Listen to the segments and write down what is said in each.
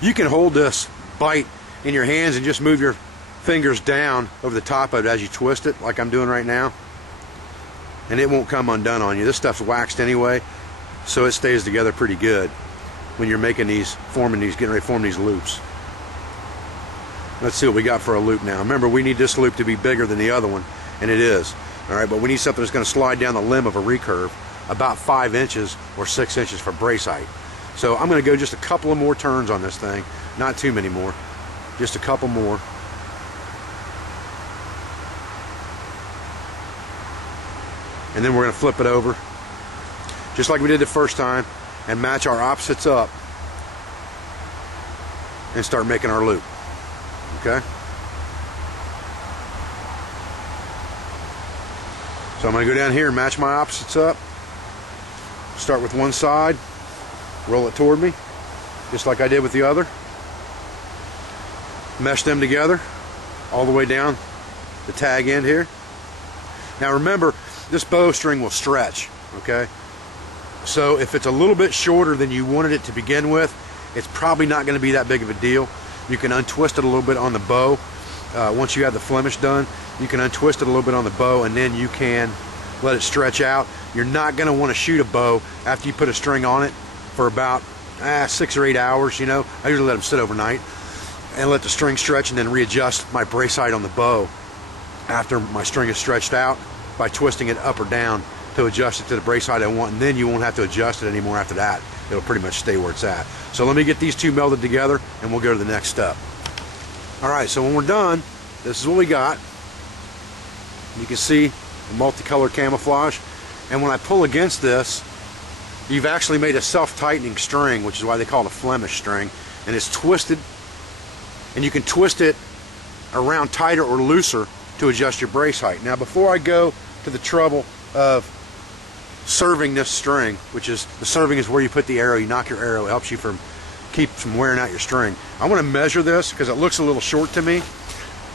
You can hold this bite in your hands and just move your fingers down over the top of it as you twist it, like I'm doing right now, and it won't come undone on you. This stuff's waxed anyway, so it stays together pretty good when you're making these, getting ready to form these loops. Let's see what we got for a loop now. Remember, we need this loop to be bigger than the other one, and it is. All right, but we need something that's going to slide down the limb of a recurve about 5 inches or 6 inches for brace height. So I'm going to go just a couple of more turns on this thing, not too many more, just a couple more. And then we're going to flip it over, just like we did the first time, and match our opposites up and start making our loop. Okay? So I'm going to go down here and match my opposites up. Start with one side, roll it toward me, just like I did with the other. Mesh them together all the way down the tag end here. Now remember, this bowstring will stretch, okay? So if it's a little bit shorter than you wanted it to begin with, it's probably not going to be that big of a deal. You can untwist it a little bit on the bow. Once you have the Flemish done, you can untwist it a little bit on the bow, and then you can let it stretch out. You're not going to want to shoot a bow after you put a string on it for about 6 or 8 hours. You know, I usually let them sit overnight and let the string stretch, and then readjust my brace height on the bow after my string is stretched out by twisting it up or down to adjust it to the brace height I want, and then you won't have to adjust it anymore after that. It'll pretty much stay where it's at. So let me get these two melded together and we'll go to the next step. Alright, so when we're done, this is what we got. You can see the multicolored camouflage, and when I pull against this, you've actually made a self-tightening string, which is why they call it a Flemish string, and it's twisted, and you can twist it around tighter or looser to adjust your brace height. Now before I go to the trouble of serving this string, which is, the serving is where you put the arrow, you knock your arrow, it helps you keep from wearing out your string. I want to measure this because it looks a little short to me.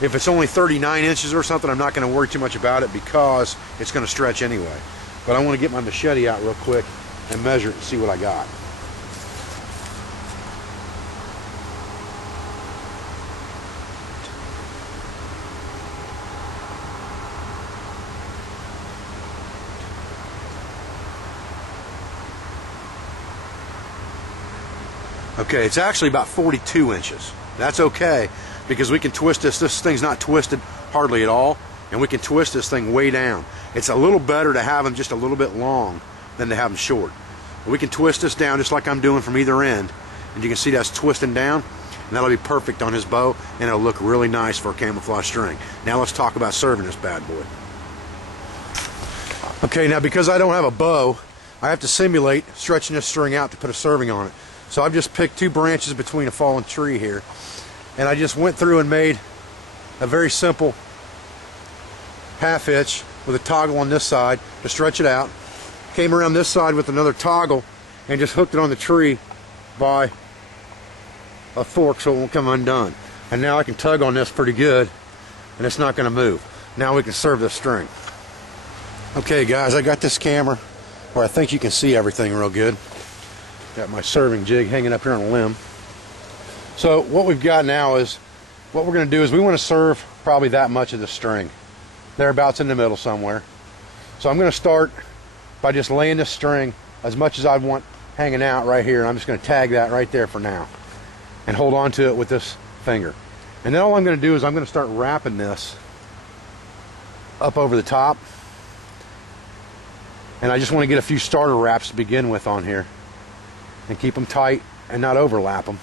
If it's only 39 inches or something, I'm not going to worry too much about it because it's going to stretch anyway. But I want to get my machete out real quick and measure it and see what I got. Okay, it's actually about 42 inches. That's okay, because we can twist this. This thing's not twisted hardly at all, and we can twist this thing way down. It's a little better to have them just a little bit long than to have them short. We can twist this down just like I'm doing from either end, and you can see that's twisting down, and that'll be perfect on his bow, and it'll look really nice for a camouflage string. Now let's talk about serving this bad boy. Okay, now because I don't have a bow, I have to simulate stretching this string out to put a serving on it. So I've just picked two branches between a fallen tree here, and I just went through and made a very simple half hitch with a toggle on this side to stretch it out. Came around this side with another toggle and just hooked it on the tree by a fork so it won't come undone. And now I can tug on this pretty good and it's not going to move. Now we can serve this string. Okay guys, I got this camera where I think you can see everything real good. Got my serving jig hanging up here on a limb. So what we've got now is, what we're going to do is we want to serve probably that much of the string. Thereabouts in the middle somewhere. So I'm going to start by just laying this string as much as I want hanging out right here. And I'm just going to tag that right there for now. And hold on to it with this finger. And then all I'm going to do is I'm going to start wrapping this up over the top. And I just want to get a few starter wraps to begin with on here. And keep them tight and not overlap them.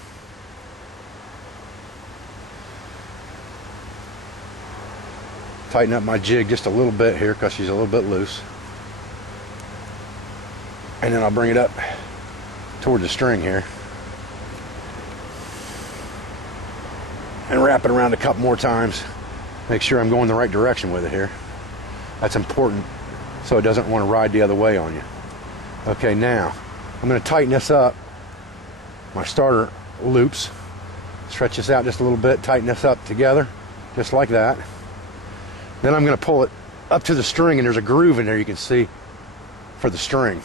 Tighten up my jig just a little bit here because she's a little bit loose. And then I'll bring it up toward the string here. And wrap it around a couple more times. Make sure I'm going the right direction with it here. That's important so it doesn't want to ride the other way on you. Okay, now I'm going to tighten this up, my starter loops, stretch this out just a little bit, tighten this up together, just like that. Then I'm going to pull it up to the string, and there's a groove in there you can see for the string.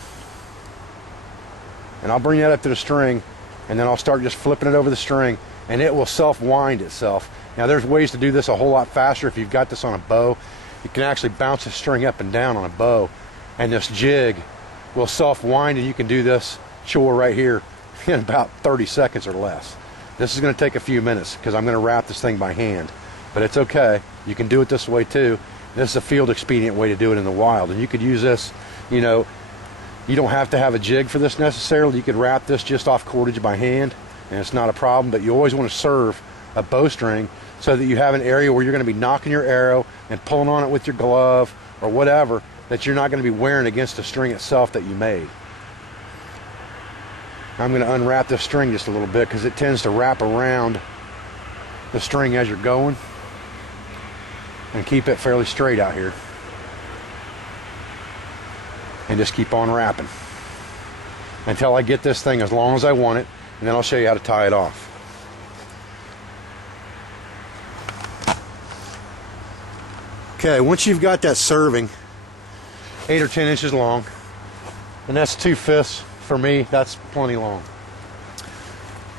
And I'll bring that up to the string and then I'll start just flipping it over the string, and it will self-wind itself. Now there's ways to do this a whole lot faster. If you've got this on a bow, you can actually bounce the string up and down on a bow, and this jig will self-wind, and you can do this chore right here in about 30 seconds or less. This is going to take a few minutes because I'm going to wrap this thing by hand, but it's okay. You can do it this way too. This is a field expedient way to do it in the wild, and you could use this, you know, you don't have to have a jig for this necessarily. You could wrap this just off cordage by hand, and it's not a problem, but you always want to serve a bowstring so that you have an area where you're going to be knocking your arrow and pulling on it with your glove or whatever, that you're not going to be wearing against the string itself that you made. I'm going to unwrap this string just a little bit because it tends to wrap around the string as you're going, and keep it fairly straight out here. And just keep on wrapping until I get this thing as long as I want it, and then I'll show you how to tie it off. Okay, once you've got that serving 8 or 10 inches long, and that's 2/5 for me, that's plenty long,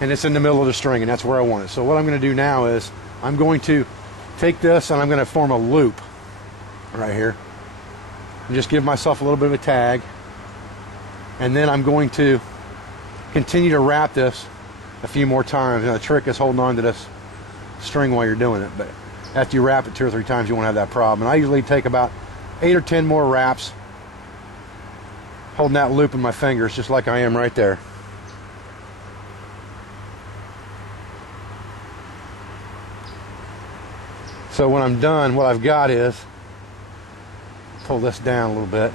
and it's in the middle of the string, and that's where I want it. So what I'm going to do now is I'm going to take this and I'm going to form a loop right here and just give myself a little bit of a tag, and then I'm going to continue to wrap this a few more times. Now the trick is holding on to this string while you're doing it, but after you wrap it 2 or 3 times you won't have that problem. And I usually take about 8 or 10 more wraps holding that loop in my fingers just like I am right there. So when I'm done, what I've got is, pull this down a little bit.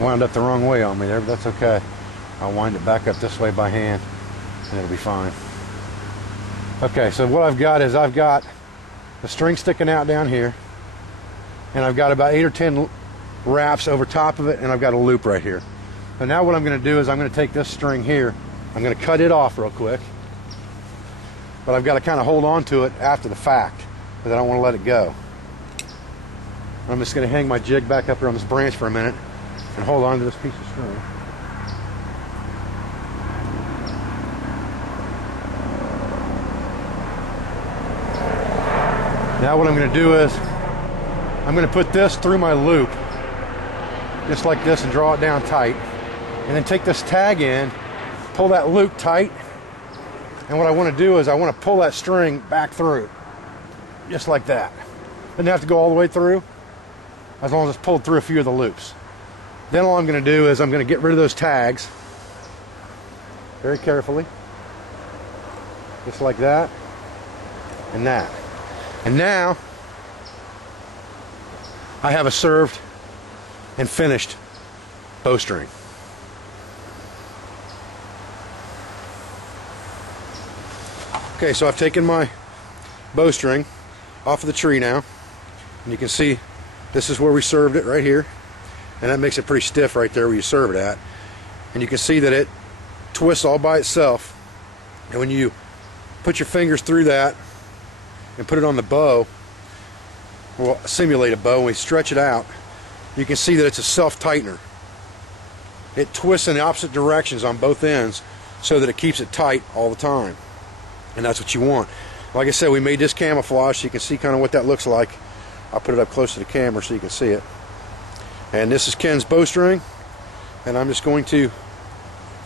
Wound up the wrong way on me there, but that's okay. I'll wind it back up this way by hand and it'll be fine. Okay, so what I've got is I've got the string sticking out down here, and I've got about 8 or 10 wraps over top of it, and I've got a loop right here. So now what I'm going to do is I'm going to take this string here, I'm going to cut it off real quick, but I've got to kind of hold on to it after the fact because I don't want to let it go. I'm just going to hang my jig back up here on this branch for a minute and hold on to this piece of string. Now what I'm going to do is I'm going to put this through my loop just like this and draw it down tight, and then take this tag in, pull that loop tight, and what I want to do is I want to pull that string back through just like that. Doesn't have to go all the way through as long as it's pulled through a few of the loops. Then all I'm going to do is I'm going to get rid of those tags very carefully, just like that and that. And now I have a served and finished bowstring. Okay, so I've taken my bowstring off of the tree now, and you can see this is where we served it right here. And that makes it pretty stiff right there where you serve it at. And you can see that it twists all by itself. And when you put your fingers through that and put it on the bow, or simulate a bow, and we stretch it out, you can see that it's a self-tightener. It twists in the opposite directions on both ends so that it keeps it tight all the time. And that's what you want. Like I said, we made this camouflage so you can see kind of what that looks like. I'll put it up close to the camera so you can see it. And this is Ken's bowstring, and I'm just going to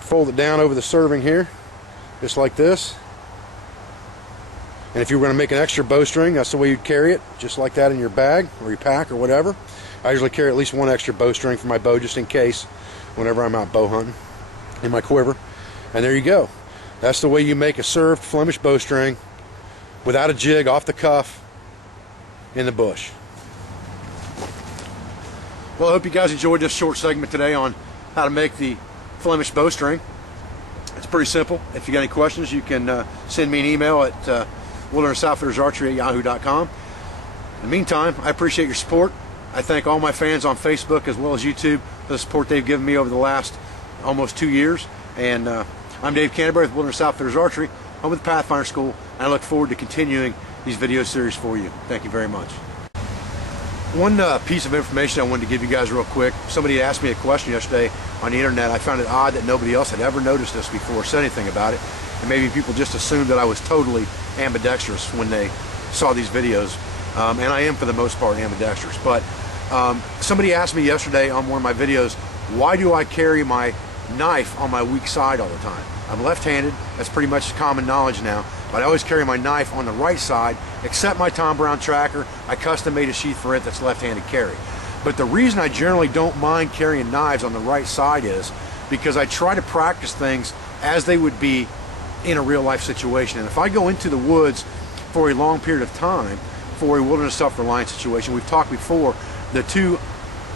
fold it down over the serving here, just like this. And if you were going to make an extra bowstring, that's the way you'd carry it, just like that in your bag or your pack or whatever. I usually carry at least one extra bowstring for my bow just in case, whenever I'm out bow hunting, in my quiver. And there you go. That's the way you make a served Flemish bowstring without a jig, off the cuff, in the bush. Well, I hope you guys enjoyed this short segment today on how to make the Flemish bowstring. It's pretty simple. If you got any questions, you can send me an email at wildernessoutfittersarchery@yahoo.com. In the meantime, I appreciate your support. I thank all my fans on Facebook as well as YouTube for the support they've given me over the last almost 2 years. And I'm Dave Canterbury with Wilderness Outfitters Archery, home of the Pathfinder School, and I look forward to continuing these video series for you. Thank you very much. One piece of information I wanted to give you guys real quick. Somebody asked me a question yesterday on the internet. I found it odd that nobody else had ever noticed this before or said anything about it. And maybe people just assumed that I was totally ambidextrous when they saw these videos. And I am, for the most part, ambidextrous. But somebody asked me yesterday on one of my videos, why do I carry my knife on my weak side all the time? I'm left-handed. That's pretty much common knowledge now. But I always carry my knife on the right side, except my Tom Brown tracker. I custom made a sheath for it that's left-handed carry. But the reason I generally don't mind carrying knives on the right side is because I try to practice things as they would be in a real life situation. And if I go into the woods for a long period of time, for a wilderness self-reliance situation, we've talked before, the two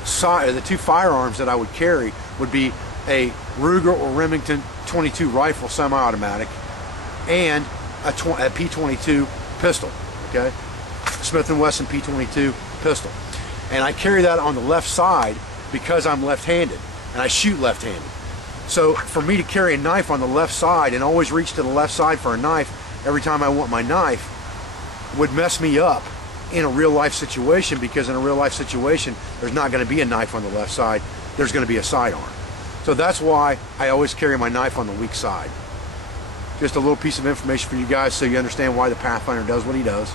firearms that I would carry would be a Ruger or Remington 22 rifle semi-automatic and a P22 pistol, okay? Smith & Wesson P22 pistol. And I carry that on the left side because I'm left-handed and I shoot left-handed. So for me to carry a knife on the left side and always reach to the left side for a knife every time I want my knife would mess me up in a real life situation, because in a real life situation there's not going to be a knife on the left side, there's going to be a sidearm. So that's why I always carry my knife on the weak side. Just a little piece of information for you guys so you understand why the Pathfinder does what he does.